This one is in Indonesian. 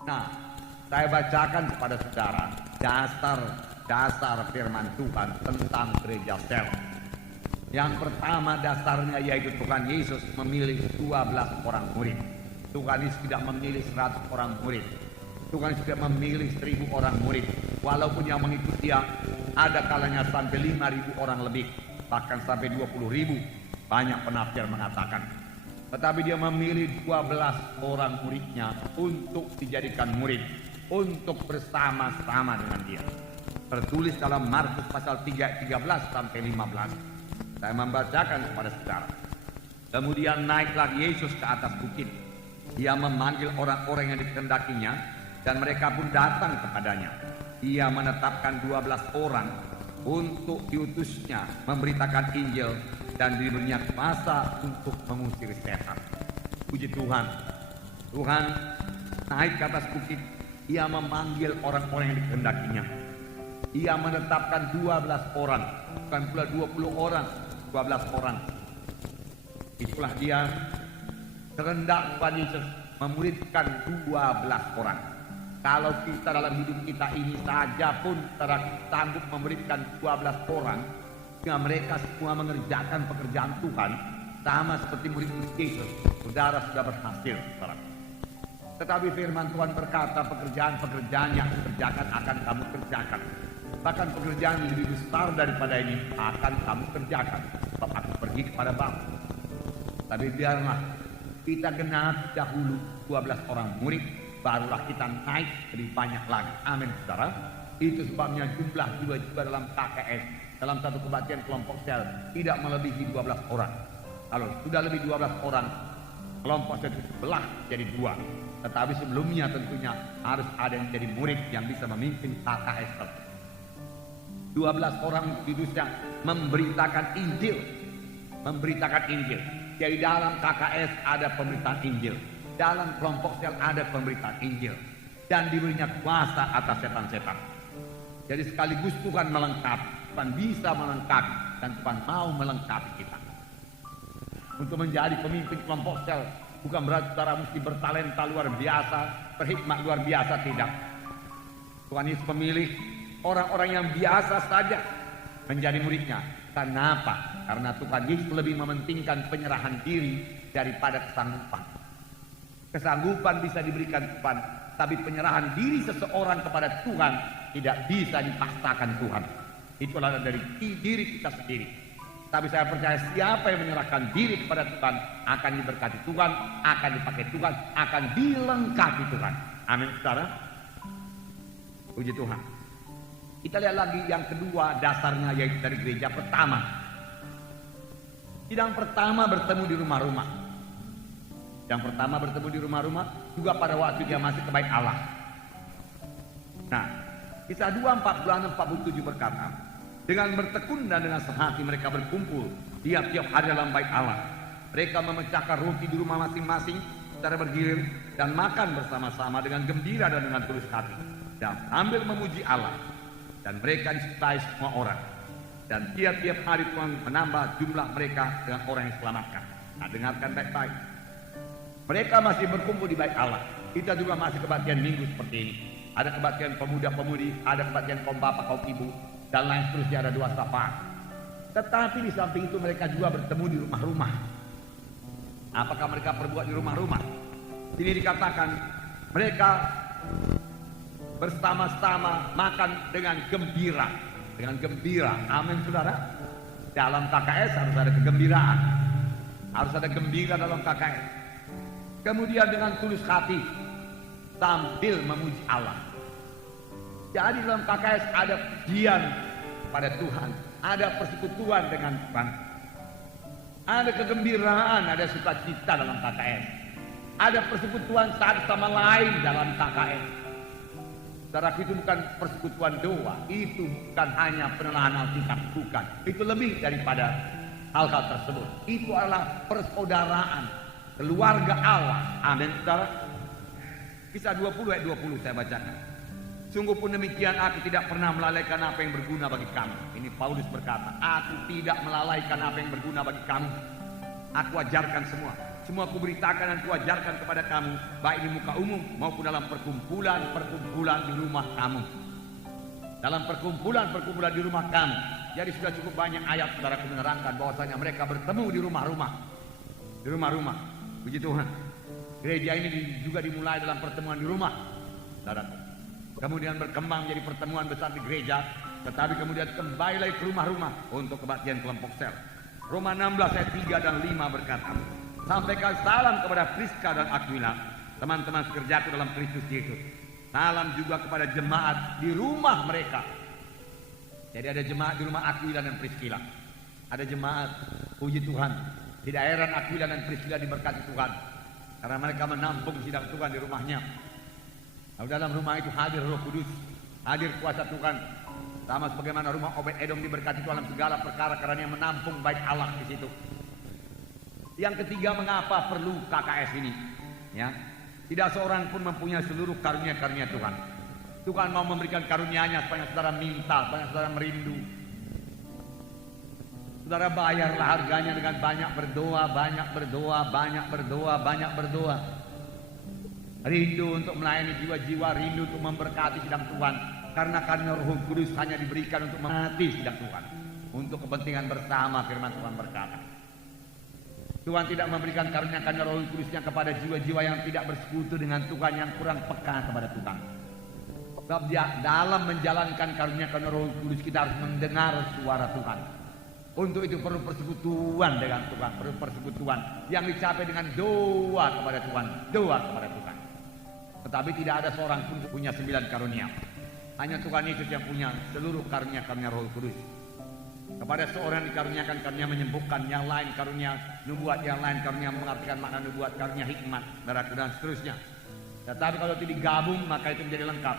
Nah, saya bacakan kepada saudara dasar firman Tuhan tentang gereja sel. Yang pertama dasarnya yaitu Tuhan Yesus memilih 12 orang murid. Tuhan Yesus tidak memilih 100 orang murid. Tuhan Yesus tidak memilih 1000 orang murid. Walaupun yang mengikuti dia ada kalanya sampai 5.000 orang lebih, bahkan sampai 20.000. Banyak penafsir mengatakan. Tetapi dia memilih 12 orang muridnya untuk dijadikan murid, untuk bersama-sama dengan dia. Tertulis dalam Markus pasal 3, 13 sampai 15. Saya membacakan kepada saudara. Kemudian naiklah Yesus ke atas bukit. Dia memanggil orang-orang yang dikehendakinya, dan mereka pun datang kepadanya. Ia menetapkan 12 orang untuk diutusnya memberitakan Injil dan diberinya kuasa untuk mengusir setan. Puji Tuhan. Tuhan naik ke atas bukit. Ia memanggil orang-orang yang dikehendakinya. Ia menetapkan 12 orang, bukan pula 20 orang, 12 orang. Itulah dia kehendak Tuhan Yesus memuridkan 12 orang. Kalau kita dalam hidup kita ini saja pun sanggup memberikan 12 orang, sehingga mereka semua mengerjakan pekerjaan Tuhan sama seperti murid Yesus, saudara sudah berhasil. Tetapi firman Tuhan berkata pekerjaan-pekerjaan yang dikerjakan akan kamu kerjakan. Bahkan pekerjaan yang lebih besar daripada ini akan kamu kerjakan. Sebab aku pergi kepada Bapa. Tapi biarlah kita genap dahulu 12 orang murid, barulah kita naik lebih banyak lagi. Amin, saudara. Itu sebabnya jumlah jiwa-jiwa dalam KKS, dalam satu kebaktian kelompok sel, tidak melebihi 12 orang. Kalau sudah lebih 12 orang, kelompok sel itu sebelah jadi 2. Tetapi sebelumnya tentunya harus ada yang jadi murid yang bisa memimpin KKS. 12 orang kudusnya memberitakan Injil. Memberitakan Injil. Jadi dalam KKS ada pemberitaan Injil. Dalam kelompok sel ada pemberitaan Injil. Dan diberinya kuasa atas setan-setan. Jadi sekaligus Tuhan melengkapi. Tuhan bisa melengkapi. Dan Tuhan mau melengkapi kita. Untuk menjadi pemimpin kelompok sel, bukan berarti saudara mesti bertalenta luar biasa, berhikmat luar biasa, tidak. Tuhan Yesus memilih orang-orang yang biasa saja menjadi muridnya. Karena apa? Karena Tuhan Yesus lebih mementingkan penyerahan diri daripada kesanggupan. Kesanggupan bisa diberikan Tuhan, tapi penyerahan diri seseorang kepada Tuhan tidak bisa dipaksakan Tuhan. Itulah dari diri kita sendiri. Tapi saya percaya siapa yang menyerahkan diri kepada Tuhan akan diberkati Tuhan, akan dipakai Tuhan, akan dilengkapi Tuhan. Amin, saudara. Puji Tuhan. Kita lihat lagi yang kedua dasarnya, yaitu dari gereja pertama. Sidang pertama bertemu di rumah-rumah. Yang pertama bertemu di rumah-rumah juga pada waktu dia masih ke bait Allah. Nah, Kisah 2, 46-47 berkata, dengan bertekun dan dengan sehati mereka berkumpul tiap-tiap hari dalam bait Allah. Mereka memecahkan roti di rumah masing-masing secara bergilir dan makan bersama-sama dengan gembira dan dengan tulus hati dan sambil memuji Allah. Dan mereka disukai semua orang. Dan tiap-tiap hari Tuhan menambah jumlah mereka dengan orang yang diselamatkan. Nah, dengarkan baik-baik. Mereka masih berkumpul di bait Allah. Kita juga masih kebaktian minggu seperti ini. Ada kebaktian pemuda-pemudi, ada kebaktian kaum bapak, kaum ibu, dan lain seterusnya, ada 2 safar. Tetapi di samping itu mereka juga bertemu di rumah-rumah. Apakah mereka perbuat di rumah-rumah? Ini dikatakan mereka bersama-sama makan dengan gembira. Dengan gembira. Amin, saudara. Dalam KKS harus ada kegembiraan. Harus ada gembira dalam KKS. Kemudian dengan tulus hati sambil memuji Allah. Jadi dalam KKS ada pujian pada Tuhan, ada persekutuan dengan Tuhan, ada kegembiraan, ada sukacita dalam KKS, ada persekutuan satu sama lain dalam KKS. Saudara, itu bukan persekutuan doa, itu bukan hanya penelahan Alkitab, bukan. Itu lebih daripada hal-hal tersebut. Itu adalah persaudaraan, keluarga Allah. Amin, saudara. Kisah 20 ayat 20 saya bacakan. Sungguh pun demikian, aku tidak pernah melalaikan apa yang berguna bagi kamu. Ini Paulus berkata, aku tidak melalaikan apa yang berguna bagi kamu. Aku ajarkan semua. Semua aku beritakan dan aku ajarkan kepada kamu, baik di muka umum maupun dalam perkumpulan di rumah kamu. Dalam perkumpulan di rumah kamu. Jadi sudah cukup banyak ayat saudaraku menerangkan bahwasanya mereka bertemu di rumah-rumah. Di rumah-rumah. Puji Tuhan. Gereja ini juga dimulai dalam pertemuan di rumah. Saudaraku. Kemudian berkembang menjadi pertemuan besar di gereja, tetapi kemudian kembali lagi ke rumah-rumah untuk kebaktian kelompok sel. Roma 16 ayat 3 dan 5 berkata, sampaikan salam kepada Priska dan Aquila, teman-teman sekerjaku dalam Kristus Yesus. Salam juga kepada jemaat di rumah mereka. Jadi ada jemaat di rumah Aquila dan Priscilla. Ada jemaat, puji Tuhan, tidak heran Aquila dan Priscilla diberkati Tuhan, karena mereka menampung sidang Tuhan di rumahnya. Lalu dalam rumah itu hadir Roh Kudus, hadir kuasa Tuhan, sama sebagaimana rumah Obed-Edom diberkati dalam segala perkara karena dia menampung baik Allah di situ. Yang ketiga, mengapa perlu KKS ini? Ya, tidak seorang pun mempunyai seluruh karunia-karunia Tuhan. Tuhan mau memberikan karunia-Nya supaya saudara minta, supaya saudara merindu. Saudara bayarlah harganya dengan banyak berdoa, banyak berdoa, banyak berdoa, banyak berdoa. Rindu untuk melayani jiwa-jiwa, rindu untuk memberkati sidang Tuhan. Karena karunia Roh Kudus hanya diberikan untuk memberkati sidang Tuhan. Untuk kepentingan bersama, firman Tuhan berkata. Tuhan tidak memberikan karunia-karunia Roh Kudusnya kepada jiwa-jiwa yang tidak bersekutu dengan Tuhan, yang kurang peka kepada Tuhan. Sebab dalam menjalankan karunia-karunia Roh Kudus kita harus mendengar suara Tuhan. Untuk itu perlu persekutuan dengan Tuhan, perlu persekutuan yang dicapai dengan doa kepada Tuhan, doa kepada Tuhan. Tetapi tidak ada seorang pun punya 9 karunia. Hanya Tuhan Yesus yang punya seluruh karunia-karunia Roh Kudus. Kepada seorang dikaruniakan karunia menyembuhkan, yang lain karunia nubuat, yang lain karunia mengartikan makna nubuat, karunia hikmat, dan seterusnya. Tetapi kalau itu digabung maka itu menjadi lengkap.